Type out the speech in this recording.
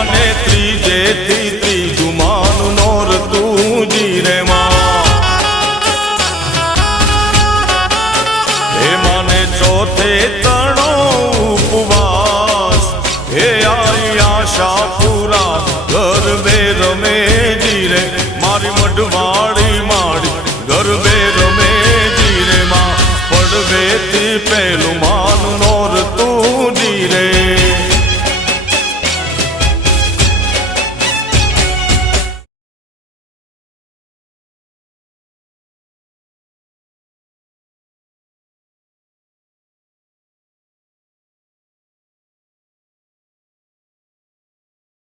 माने त्रीजे थी त्रीजू मान नोर तू जी रे मां। हे माने चौथे तणो उपवास, हे आई आशा पूरा घर बेर